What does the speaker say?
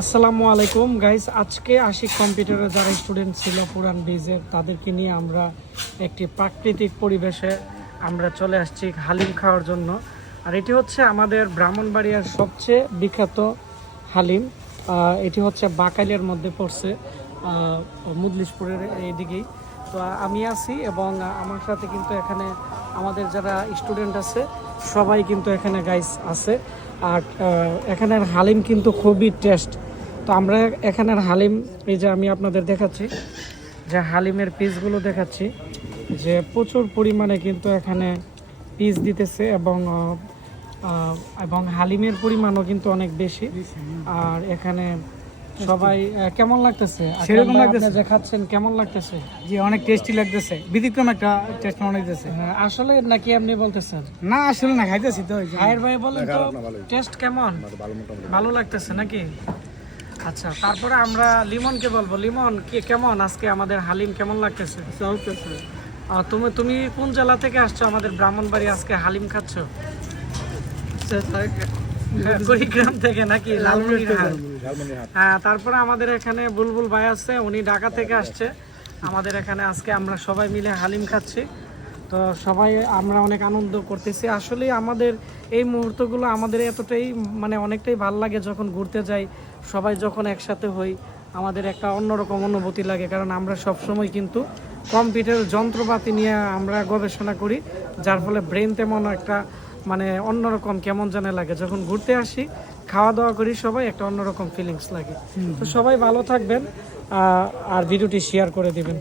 আসসালামু আলাইকুম গাইস আজকে আশিক কম্পিউটারে যারা স্টুডেন্ট ছিল পুরান ব্রিজের তাদেরকে নিয়ে আমরা একটি প্রাকৃতিক পরিবেশে আমরা চলে আসছি হালিম খাওয়ার জন্য। আর এটি হচ্ছে আমাদের ব্রাহ্মণবাড়িয়ার সবচেয়ে বিখ্যাত হালিম। এটি হচ্ছে বাকাইলের মধ্যে পড়ছে মুদলিশপুরের এইদিকেই। তো আমি আছি এবং আমার সাথে কিন্তু এখানে আমাদের যারা স্টুডেন্ট আছে, সবাই কিন্তু এখানে গাইস আছে। আর এখানের হালিম কিন্তু খুবই টেস্ট তো আমরা এখানের হালিম, এই যে আমি আপনাদের দেখাচ্ছি, যে হালিমের পিসগুলো দেখাচ্ছি, যে প্রচুর পরিমাণে কিন্তু এখানে পিস দিতেছে এবং এবং হালিমের পরিমাণও কিন্তু অনেক বেশি। আর এখানে সবাই কেমন লাগতেছে? সেরকম লাগতেছে। যে খাচ্ছেন কেমন লাগতেছে? জি অনেক টেস্টি লাগতেছে। ব্যতিক্রম একটা টেস্ট মনে হইতেছে। হ্যাঁ, আসলে নাকি আপনি বলতেছেন? না আসলে না খাইতেছি তো ভাইয়ের ভাই বলেন তো টেস্ট কেমন? ভালো লাগতেছে নাকি? আচ্ছা তারপরে আমরা লিমনকে বলব। লিমন কি কেমন? আজকে আমাদের হালিম কেমন লাগতেছে? তুমি তুমি কোন জেলা থেকে আসছো? আমাদের ব্রাহ্মণবাড়ি আজকে হালিম খাচ্ছো? হ্যাঁ, কুড়িগ্রাম থেকে নাকি লালমনিরহাট। হ্যাঁ তারপরে আমাদের এখানে বুলবুল ভাই আছে উনি ঢাকা থেকে আসছে। আমাদের এখানে আজকে আমরা সবাই মিলে হালিম খাচ্ছি। তো সবাই আমরা অনেক আনন্দ করতেছি। আসলে আমাদের এই মুহূর্তগুলো আমাদের এতটাই মানে অনেকটাই ভালো লাগে যখন ঘুরতে যাই সবাই যখন একসাথে হই আমাদের একটা অন্যরকম অনুভূতি লাগে। কারণ আমরা সব সময় কিন্তু কম্পিউটার যন্ত্রপাতি নিয়ে আমরা গবেষণা করি যার ফলে ব্রেন তেমন একটা মানে অন্যরকম কেমন জানে লাগে। যখন ঘুরতে আসি খাওয়া দাওয়া করি সবাই একটা অন্যরকম ফিলিংস লাগে। তো সবাই ভালো থাকবেন আর ভিডিওটি শেয়ার করে দিবেন।